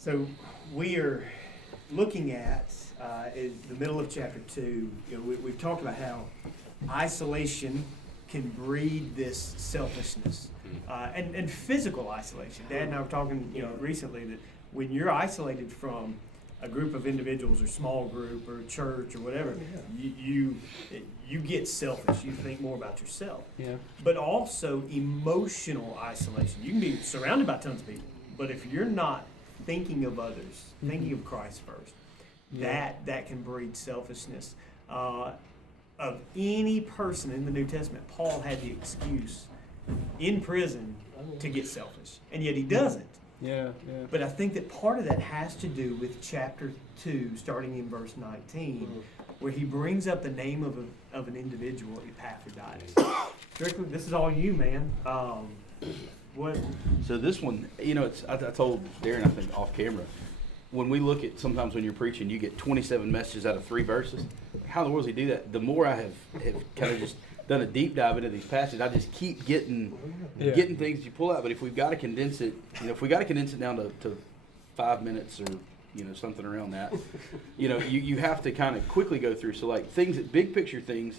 So we are looking at, in the middle of chapter 2, we've talked about how isolation can breed this selfishness and physical isolation. Dad and I were talking recently that when you're isolated from a group of individuals or small group or church or whatever, you get selfish. You think more about yourself. Yeah. But also emotional isolation. You can be surrounded by tons of people, but if you're not thinking of others, thinking of Christ first, that can breed selfishness. Of any person in the New Testament, Paul had the excuse in prison to get selfish, and yet he doesn't. Yeah. But I think that part of that has to do with chapter 2, starting in verse 19, where he brings up the name of an individual, Epaphroditus. Strictly, this is all you, man. What? So this one, I told Darren, I think, off camera, when we look at sometimes when you're preaching, you get 27 messages out of 3 verses. How in the world does he do that? The more I have kind of just done a deep dive into these passages, I just keep getting things you pull out. But if we've got to condense it, down to 5 minutes or something around that, you have to kind of quickly go through. So like things, big picture things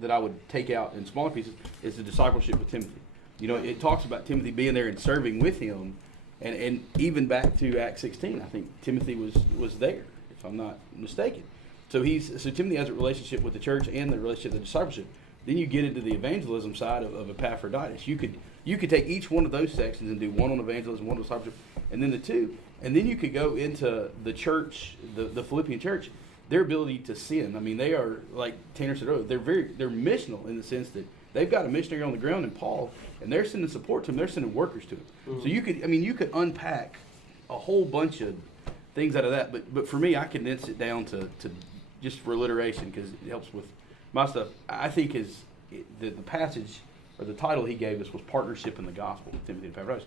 that I would take out in smaller pieces is the discipleship with Timothy. It talks about Timothy being there and serving with him, and even back to Acts 16, I think Timothy was there, if I'm not mistaken. So Timothy has a relationship with the church and the relationship with the discipleship. Then you get into the evangelism side of Epaphroditus. You could take each one of those sections and do one on evangelism, one on discipleship, and then the two. And then you could go into the church, the Philippian church, their ability to send. I mean, they are, like Tanner said earlier, they're missional in the sense that they've got a missionary on the ground in Paul, and they're sending support to him. They're sending workers to him. Mm-hmm. So you could unpack a whole bunch of things out of that. But for me, I condense it down to just for alliteration because it helps with my stuff. I think the passage or the title he gave us was Partnership in the Gospel with Timothy and Epaphroditus.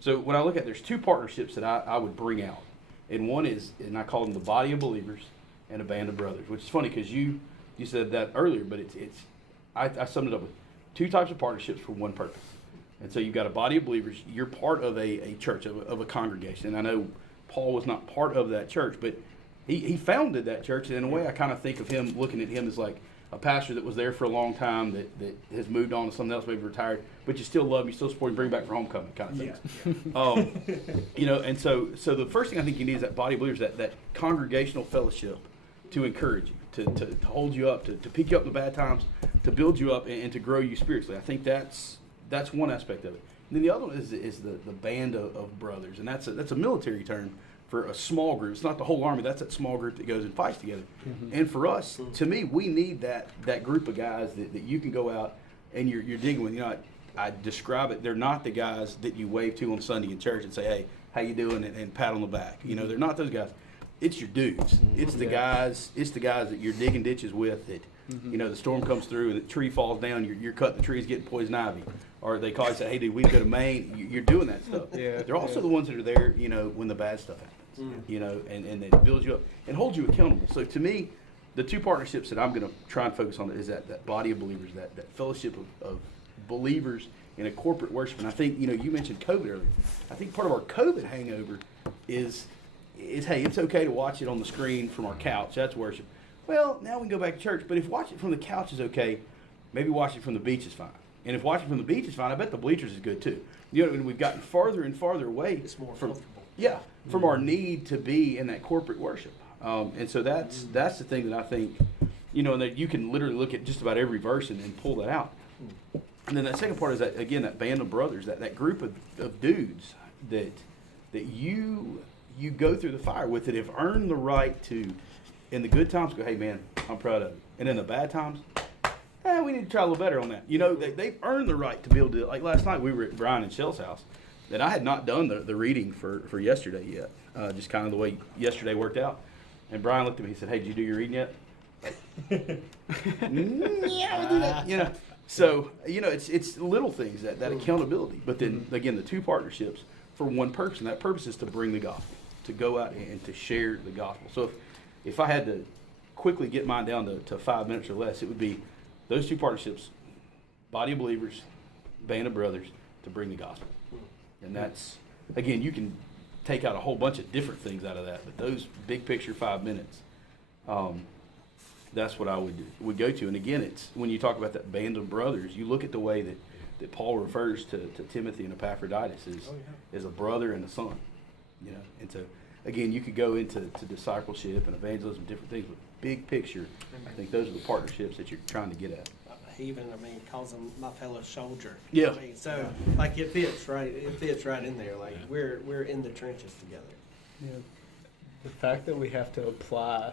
So when I look at, there's 2 partnerships that I would bring out, and one is, and I call them the body of believers and a band of brothers, which is funny because you said that earlier, but I summed it up with 2 types of partnerships for one purpose. And so you've got a body of believers. You're part of a church, of a congregation. And I know Paul was not part of that church, but he founded that church. And in a way, I kind of think of him, looking at him as like a pastor that was there for a long time that has moved on to something else, maybe retired, but you still love him, you still support him, bring back for homecoming kind of thing. Yeah. And so the first thing I think you need is that body of believers, that congregational fellowship to encourage you, to hold you up, to pick you up in the bad times, to build you up and to grow you spiritually. I think that's one aspect of it. And then the other one is the band of brothers, and that's a military term for a small group. It's not the whole army. That's that small group that goes and fights together. Mm-hmm. And for us, to me, we need that group of guys that you can go out and you're digging with. I describe it. They're not the guys that you wave to on Sunday in church and say, "Hey, how you doing?" and pat on the back. They're not those guys. It's your dudes. It's the guys. It's the guys that you're digging ditches with. That the storm comes through and the tree falls down. You're cutting the trees, getting poison ivy. Or they call you and say, "Hey, dude, we go to Maine." You're doing that stuff. Yeah, they're also the ones that are there, when the bad stuff happens. And they build you up and hold you accountable. So to me, the 2 partnerships that I'm going to try and focus on is that body of believers, that fellowship of believers in a corporate worship. And I think, you mentioned COVID earlier. I think part of our COVID hangover is hey, it's okay to watch it on the screen from our couch. That's worship. Well, now we can go back to church. But if watching it from the couch is okay, maybe watching it from the beach is fine. And if watching from the beach is fine, I bet the bleachers is good too. And we've gotten farther and farther away. It's more comfortable. Yeah, from our need to be in that corporate worship. And so that's the thing that I think, and that you can literally look at just about every verse and pull that out. And then that second part is that, again, that band of brothers, that group of dudes that you go through the fire with, that have earned the right to, in the good times, go, "Hey, man, I'm proud of it." And in the bad times, we need to try a little better on that. They've earned the right to be able to, like last night we were at Brian and Shell's house, and I had not done the reading for yesterday yet, just kind of the way yesterday worked out. And Brian looked at me, he said, "Hey, did you do your reading yet?" Yeah, I'll do that. So, it's little things, that accountability. But then, again, the 2 partnerships for one purpose, and that purpose is to bring the gospel, to go out and to share the gospel. So if I had to quickly get mine down to 5 minutes or less, it would be those 2 partnerships, body of believers, band of brothers, to bring the gospel. And that's, again, you can take out a whole bunch of different things out of that. But those big picture 5 minutes, that's what I would go to. And again, it's when you talk about that band of brothers, you look at the way that Paul refers to Timothy and Epaphroditus as a brother and a son. And so again, you could go into discipleship and evangelism, different things, but big picture, I think those are the partnerships that you're trying to get at. Even, calls him my fellow soldier. Yeah. So, it fits right. It fits right in there. Like, we're in the trenches together. Yeah. The fact that we have to apply,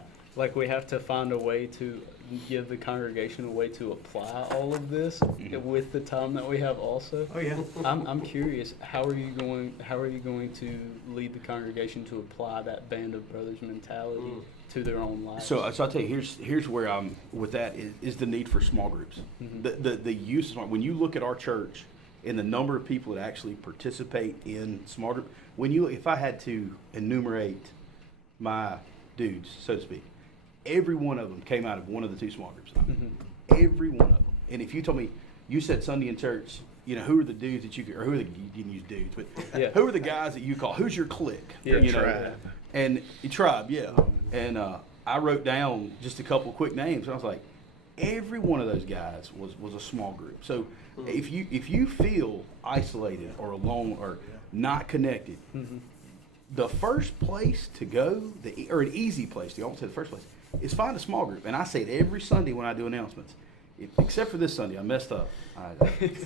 we have to find a way to give the congregation a way to apply all of this with the time that we have also. Oh yeah. I'm curious, how are you going to lead the congregation to apply that band of brothers mentality to their own lives? So I'll tell you, here's where I'm with that is the need for small groups. The use of, when you look at our church and the number of people that actually participate in small group, if I had to enumerate my dudes, so to speak, every one of them came out of one of the two small groups. Every one of them. And if you told me, you said Sunday in church, who are the dudes that you didn't use dudes, but who are the guys that you call, who's your clique? Tribe. And tribe, yeah. And I wrote down just a couple quick names, and I was like, every one of those guys was a small group. So if you feel isolated or alone or not connected, the first place to go, or an easy place to go, I won't say the first place, is find a small group. And I say it every Sunday when I do announcements. Except for this Sunday, I messed up. I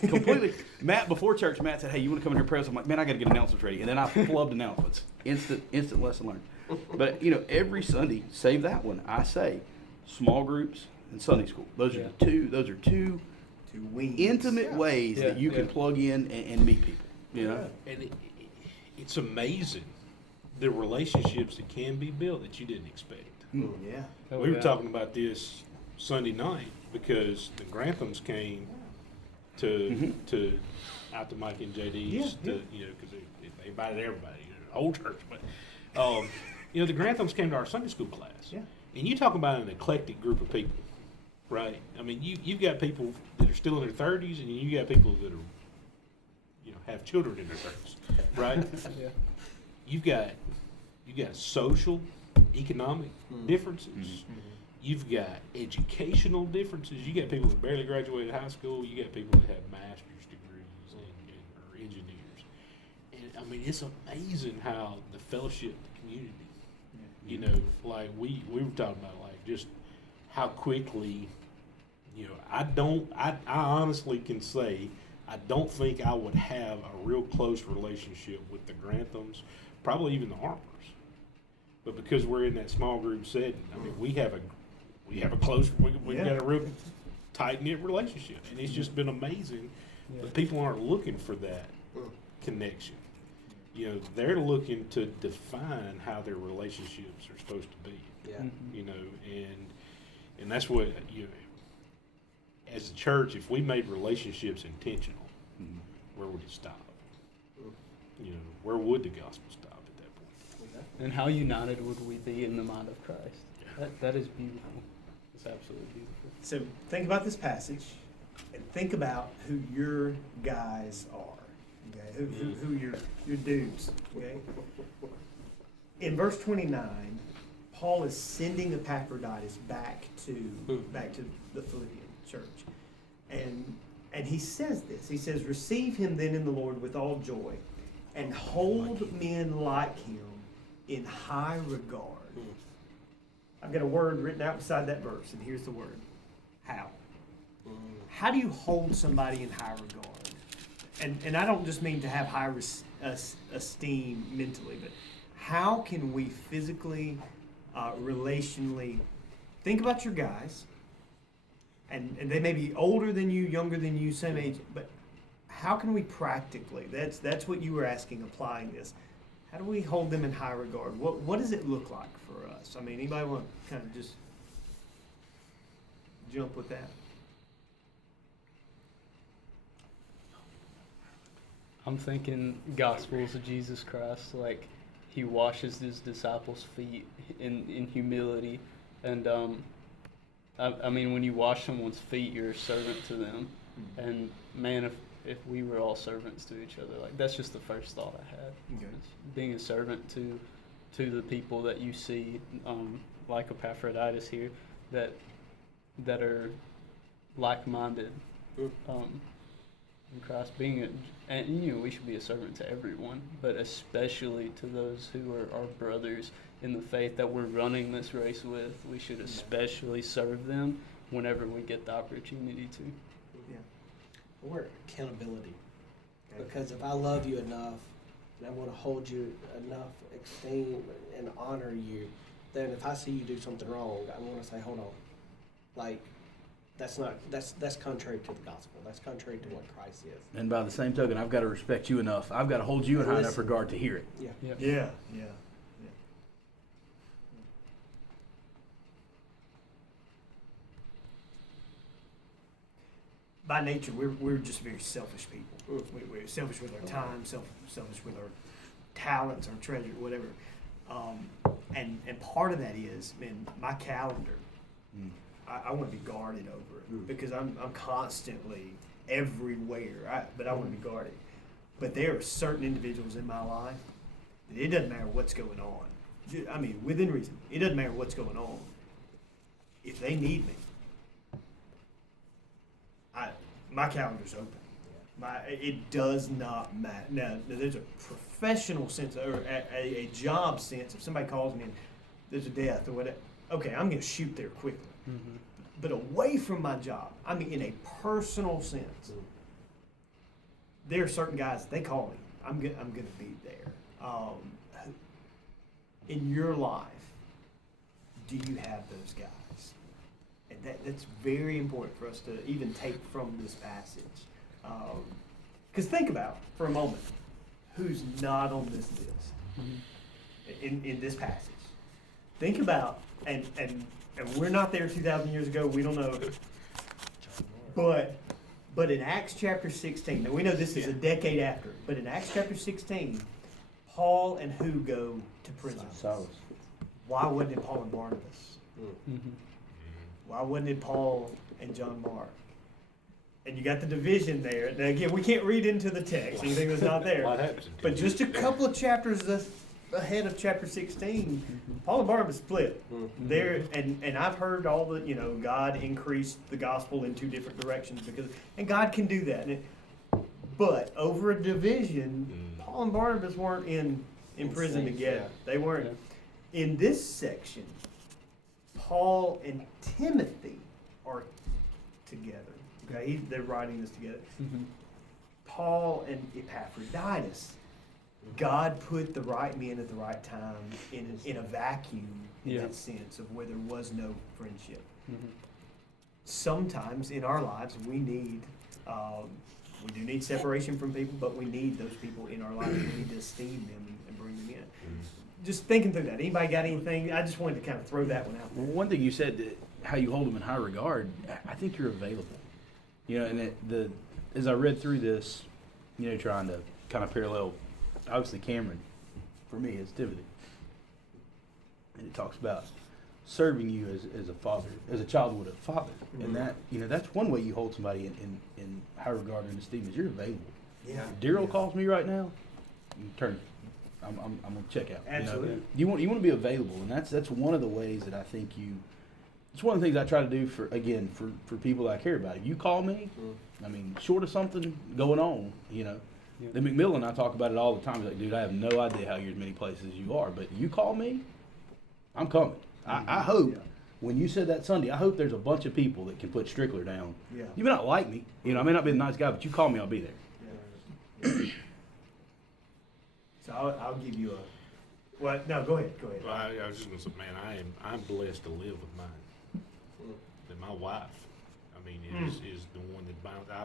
completely. Before church, Matt said, "Hey, you want to come in here and pray?" I'm like, "Man, I got to get announcements ready." And then I flubbed announcements. Instant lesson learned. But every Sunday, save that one. I say, small groups and Sunday school. Those are two wings. intimate ways that you can plug in and meet people. And it's amazing the relationships that can be built that you didn't expect. Yeah. We were talking about this Sunday night because the Granthams came to out to Mike and JD's because they invited everybody, the whole church. But the Granthams came to our Sunday school class. Yeah. And you talk about an eclectic group of people, right? I mean, you've got people that are still in their 30s, and you got people that are have children in their 30s, right? You've got social, economic differences. You've got educational differences. You got people that barely graduated high school. You got people that have master's degrees or engineers. And it's amazing how the fellowship, the community, we were talking about just how quickly, I honestly can say I don't think I would have a real close relationship with the Granthams, probably even the Armors. But because we're in that small group setting, we have a close, we've got a real tight-knit relationship. And it's just been amazing. But people aren't looking for that connection. They're looking to define how their relationships are supposed to be. And that's what, as a church, if we made relationships intentional, where would it stop? Where would the gospel stop at that point? And how united would we be in the mind of Christ? That is beautiful. It's absolutely beautiful. So think about this passage, and think about who your guys are. Okay, who your dudes. Okay. In verse 29, Paul is sending Epaphroditus back to the Philippian church, and he says this. He says, "Receive him then in the Lord with all joy, and hold men like him in high regard." I've got a word written out beside that verse, and here's the word: how. How do you hold somebody in high regard? And I don't just mean to have high esteem mentally, but how can we physically, relationally, think about your guys, and they may be older than you, younger than you, same age, but how can we practically, that's what you were asking, applying this, how do we hold them in high regard? What does it look like for us? Anybody want to kind of just jump with that? I'm thinking Gospels of Jesus Christ, he washes his disciples' feet in humility. And when you wash someone's feet, you're a servant to them. And man, if we were all servants to each other. Like, that's just the first thought I had. Okay. It's being a servant to the people that you see, like Epaphroditus here, that are like-minded in Christ. And we should be a servant to everyone, but especially to those who are our brothers in the faith that we're running this race with. We should especially serve them whenever we get the opportunity to. Yeah. Or accountability. Okay. Because if I love you enough and I want to hold you enough, esteem and honor you, then if I see you do something wrong, I want to say, hold on. Like, that's contrary to the gospel. That's contrary to what Christ is. And by the same token, I've got to respect you enough. I've got to hold you in high enough Listen. regard to hear it. Yeah. Yeah. By nature, we're just very selfish people. We're selfish with our time, selfish with our talents, our treasure, whatever. And part of that is, man, my calendar. I want to be guarded over it because I'm constantly everywhere. But I want to be guarded. But there are certain individuals in my life that it doesn't matter what's going on. I mean, within reason, it doesn't matter what's going on. If they need me, my calendar's open. It does not matter. Now, there's a professional sense or a job sense. If somebody calls me and there's a death or whatever, okay, I'm going to shoot there quickly. Mm-hmm. But away from my job, I mean, in a personal sense, there are certain guys, they call me. I'm going to be there. In your life, do you have those guys? And that's very important for us to even take from this passage. Because think about, for a moment, who's not on this list in this passage. Think about, and we're not there 2,000 years ago, we don't know. But in Acts chapter 16, now we know this is a decade after, but in Acts chapter 16, Paul and who go to prison? Silas. Why wasn't it Paul and Barnabas? Mm-hmm. Why wasn't it Paul and John Mark? And you got the division there. Now again, we can't read into the text, anything that's not there. What happens? But just a couple of chapters ahead of chapter 16, Paul and Barnabas split. There, and I've heard all the, God increased the gospel in two different directions and God can do that. But over a division, Paul and Barnabas weren't in prison together. Yeah. They weren't. In this section, Paul and Timothy are together. Okay, they're writing this together. Paul and Epaphroditus. God put the right men at the right time in a vacuum in that sense of where there was no friendship. Sometimes in our lives we do need separation from people, but we need those people in our lives. We need to esteem them and bring them in. Just thinking through that. Anybody got anything? I just wanted to kind of throw that one out there. One thing you said, how you hold them in high regard, I think you're available. And as I read through this, trying to kind of parallel, obviously Cameron, for me, is Timothy. And it talks about serving you as a father, as a child would a father. And that, that's one way you hold somebody in high regard and esteem is you're available. Yeah. If Daryl calls me right now, you turn. I'm gonna check out. Absolutely. You want to be available, and that's one of the ways that I think it's one of the things I try to do for people that I care about. If you call me, I mean, short of something going on, The McMillan and I talk about it all the time. He's like, dude, I have no idea how you're as many places as you are, but you call me, I'm coming. I hope when you said that Sunday, I hope there's a bunch of people that can put Strickler down. Yeah. You may not like me, I may not be a nice guy, but you call me, I'll be there. Yeah. So I'll give you no, go ahead. Well, I was just gonna say, man, I'm blessed to live with mine. And my wife, I mean, is the one that I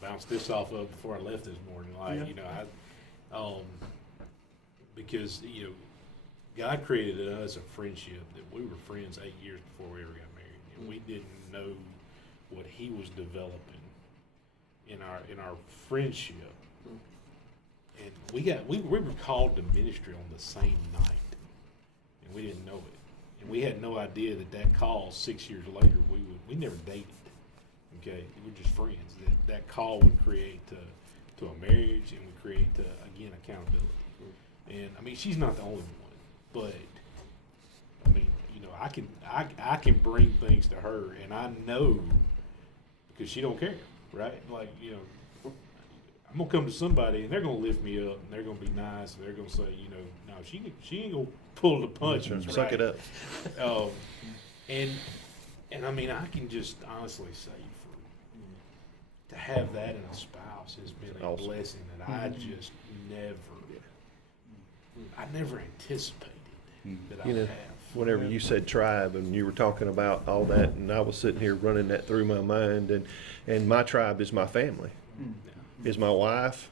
bounced this off of before I left this morning. Because God created us a friendship that we were friends 8 years before we ever got married, and we didn't know what He was developing in our friendship. And we were called to ministry on the same night, and we didn't know it. And we had no idea that call 6 years later we never dated. Okay, we're just friends. That call would create to a marriage, and would create again accountability. And I mean, she's not the only one, but I mean, you know, I can bring things to her, and I know because she don't care, right? Like, you know, I'm gonna come to somebody, and they're gonna lift me up, and they're gonna be nice, and they're gonna say, you know, no, she ain't gonna pull the punches, right? Suck it up. And I mean, I can just honestly say, to have that in a spouse has been a Awesome. blessing that I just I never anticipated that I You know, would have. Whenever you said tribe and you were talking about all that, and I was sitting here running that through my mind, and my tribe is my family, is my wife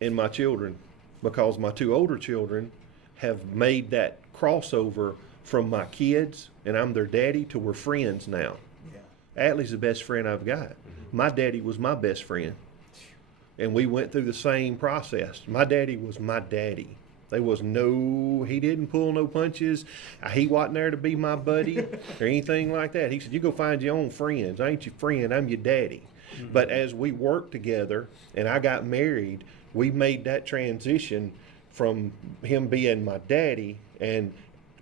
and my children, because my two older children have made that crossover from my kids, and I'm their daddy, to we're friends now. Yeah. Atlee's the best friend I've got. My daddy was my best friend, and we went through the same process. My daddy was my daddy. There was he didn't pull no punches. He wasn't there to be my buddy or anything like that. He said, you go find your own friends. I ain't your friend, I'm your daddy. Mm-hmm. But as we worked together and I got married, we made that transition from him being my daddy and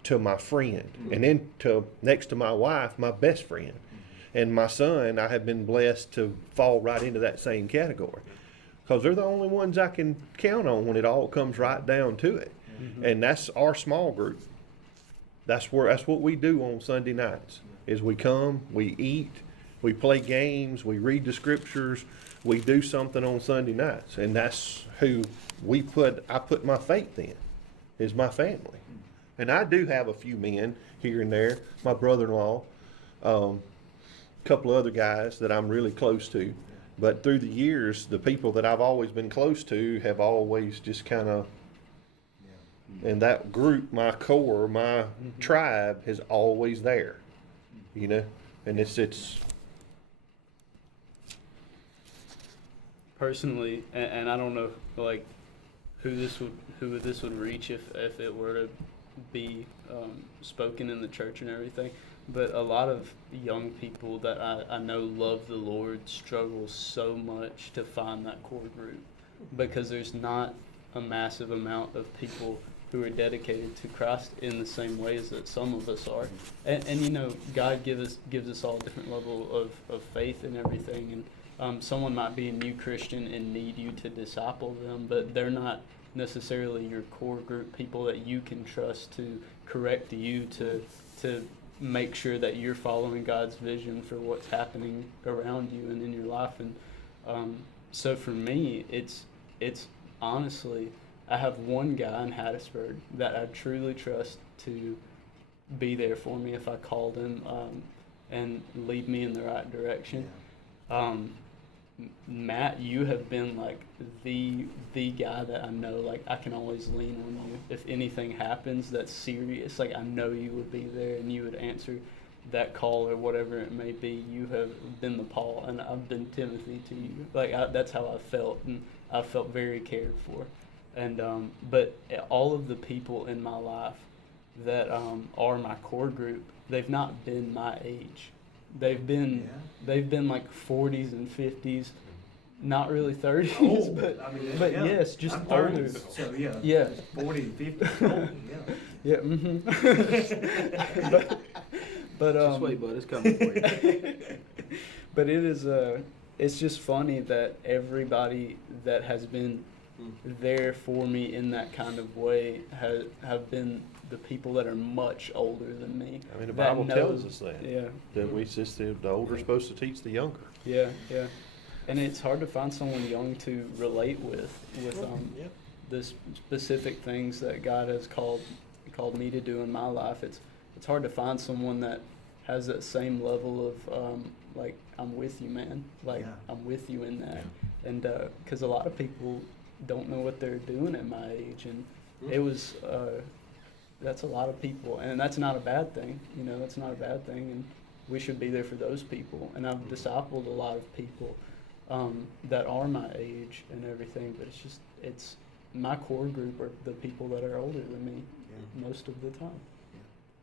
to my friend. Mm-hmm. And then to next to my wife, my best friend. Mm-hmm. And my son, I have been blessed to fall right into that same category. Because they're the only ones I can count on when it all comes right down to it. Mm-hmm. And that's our small group. That's what we do on Sunday nights, is we come, we eat, we play games, we read the scriptures, we do something on Sunday nights. And that's who I put my faith in, is my family. And I do have a few men here and there, my brother-in-law, a couple of other guys that I'm really close to. But through the years, the people that I've always been close to have always just kind of, and that group, my core, my tribe is always there, you know, and it's. Personally, and I don't know, like, who this would reach if it were to be spoken in the church and everything. But a lot of young people that I know love the Lord struggle so much to find that core group, because there's not a massive amount of people who are dedicated to Christ in the same ways that some of us are. And you know, God gives us all a different level of faith and everything. And someone might be a new Christian and need you to disciple them, but they're not necessarily your core group, people that you can trust to correct you, to make sure that you're following God's vision for what's happening around you and in your life. And so for me, it's honestly, I have one guy in Hattiesburg that I truly trust to be there for me if I called him and lead me in the right direction. Yeah. Matt, you have been like the guy that I know, like, I can always lean on you. If anything happens that's serious, like, I know you would be there and you would answer that call or whatever it may be. You have been the Paul and I've been Timothy to you. Like, that's how I felt, and I felt very cared for. And but all of the people in my life that are my core group, they've not been my age. They've been like 40s and 50s, not really 30s, Old. but I mean, but yeah. yes, just I'm 30, older. so yeah. Yeah. 40 and 50. Old, yeah. Yeah. Mm-hmm. but Just wait, bud. It's coming for you. but it is it's just funny that everybody that has been there for me in that kind of way have been the people that are much older than me. I mean, the that Bible tells us that. Yeah. That we just, the older are supposed to teach the younger. Yeah, yeah. And it's hard to find someone young to relate with the specific things that God has called me to do in my life. It's hard to find someone that has that same level of like, I'm with you, man. Like, I'm with you in that. And because a lot of people don't know what they're doing at my age, and it was that's a lot of people, and that's not a bad thing. You know, that's not a bad thing, and we should be there for those people. And I've discipled a lot of people that are my age and everything, but it's my core group are the people that are older than me most of the time.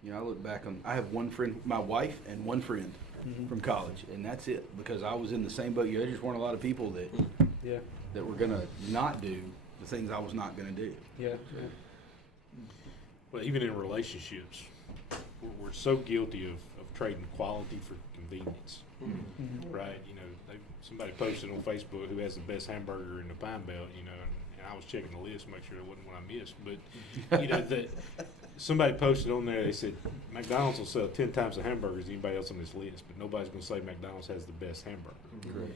You know, I look back on, I have one friend, my wife and one friend Mhm. from college, and that's it, because I was in the same boat. There just weren't a lot of people that, Yeah. that were gonna not do the things I was not gonna do. Yeah. Well, even in relationships, we're so guilty of trading quality for convenience, Mhm. right? You know, somebody posted on Facebook who has the best hamburger in the Pine Belt, you know, and I was checking the list to make sure it wasn't one I missed. But, you know, that somebody posted on there, they said, McDonald's will sell 10 times the hamburgers as anybody else on this list, but nobody's going to say McDonald's has the best hamburger. Correct.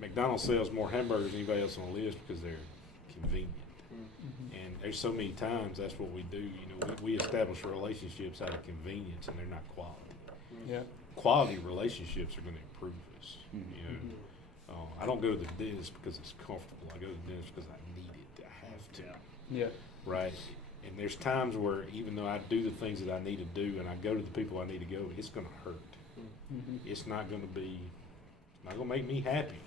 McDonald's sells more hamburgers than anybody else on the list because they're convenient. Mhm. And there's so many times that's what we do. You know, we establish relationships out of convenience, and they're not quality. Yeah. Quality relationships are going to improve us. Mhm. You know, I don't go to the dentist because it's comfortable. I go to the dentist because I need it. I have to. Yeah. Right. And there's times where even though I do the things that I need to do, and I go to the people I need to go, it's going to hurt. Mhm. It's not going to be. It's not going to make me happy,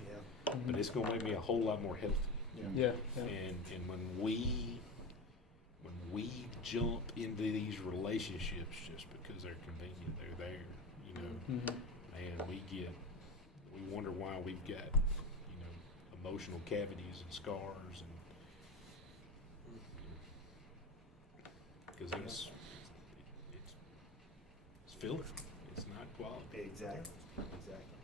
but it's going to make me a whole lot more healthy. Yeah. Yeah. And when we jump into these relationships just because they're convenient, they're there, you know, Mhm. and we wonder why we've got, you know, emotional cavities and scars, and because it's filler, it's not quality. Exactly, exactly.